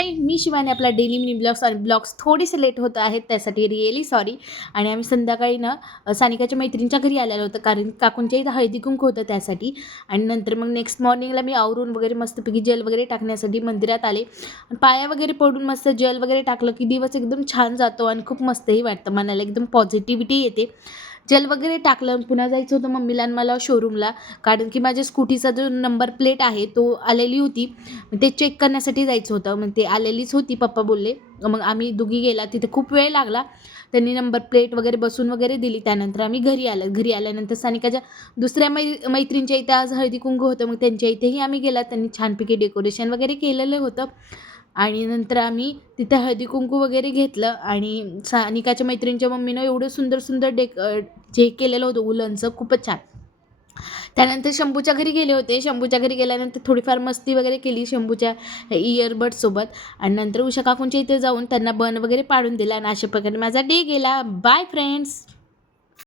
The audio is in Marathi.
हाय, मी शिवानी. आपला डेली मिनी ब्लॉग्स आणि ब्लॉग्स थोडेसे लेट होत आहेत, त्यासाठी रिअली सॉरी. आणि आम्ही संध्याकाळी ना सानिकाच्या मैत्रिणीच्या घरी आलेलो होतं, कारण काकूंच्या इथं हळदी कुंकू होतं त्यासाठी. आणि नंतर मग नेक्स्ट मॉर्निंगला मी आवरून वगैरे मस्तपैकी जेल वगैरे टाकण्यासाठी मंदिरात आले. पाया वगैरे पडून मस्त जेल वगैरे टाकलं की दिवस एकदम छान जातो आणि खूप मस्तही वाटतं, मनाला एकदम पॉझिटिव्हिटी येते. जेल वगैरे टाकलं, पुन्हा जायचं होतं मम्मीला आणि मला शोरूमला, कारण की माझ्या स्कूटीचा जो नंबर प्लेट आहे तो आलेली होती. ते चेक करण्यासाठी जायचं होतं. मग ते आलेलीच होती, पप्पा बोलले. मग आम्ही दोघी गेला, तिथे खूप वेळ लागला. त्यांनी नंबर प्लेट वगैरे बसून वगैरे दिली. त्यानंतर आम्ही घरी आलो. घरी आल्यानंतर सानिकाच्या दुसऱ्या मैत्रिणीच्या इथे आज हळदी कुंकू होतं, मग त्यांच्या इथेही आम्ही गेला. त्यांनी छानपैकी डेकोरेशन वगैरे केलेलं होतं. आणि नंतर आम्ही तिथे हळदी कुंकू वगैरे घेतलं. आणि सानिकाच्या मैत्रिणीच्या मम्मीनं एवढं सुंदर सुंदर जे केलेलं होतं उलनचं, खूपच छान. त्यानंतर शंभूच्या घरी गेले होते. शंभूच्या घरी गेल्यानंतर थोडीफार मस्ती वगैरे केली शंभूच्या इयरबड्ससोबत. आणि नंतर उषा काकूंच्या इथे जाऊन त्यांना बन वगैरे पाडून दिला. आणि अशा प्रकारे माझा डे गेला. Bye friends.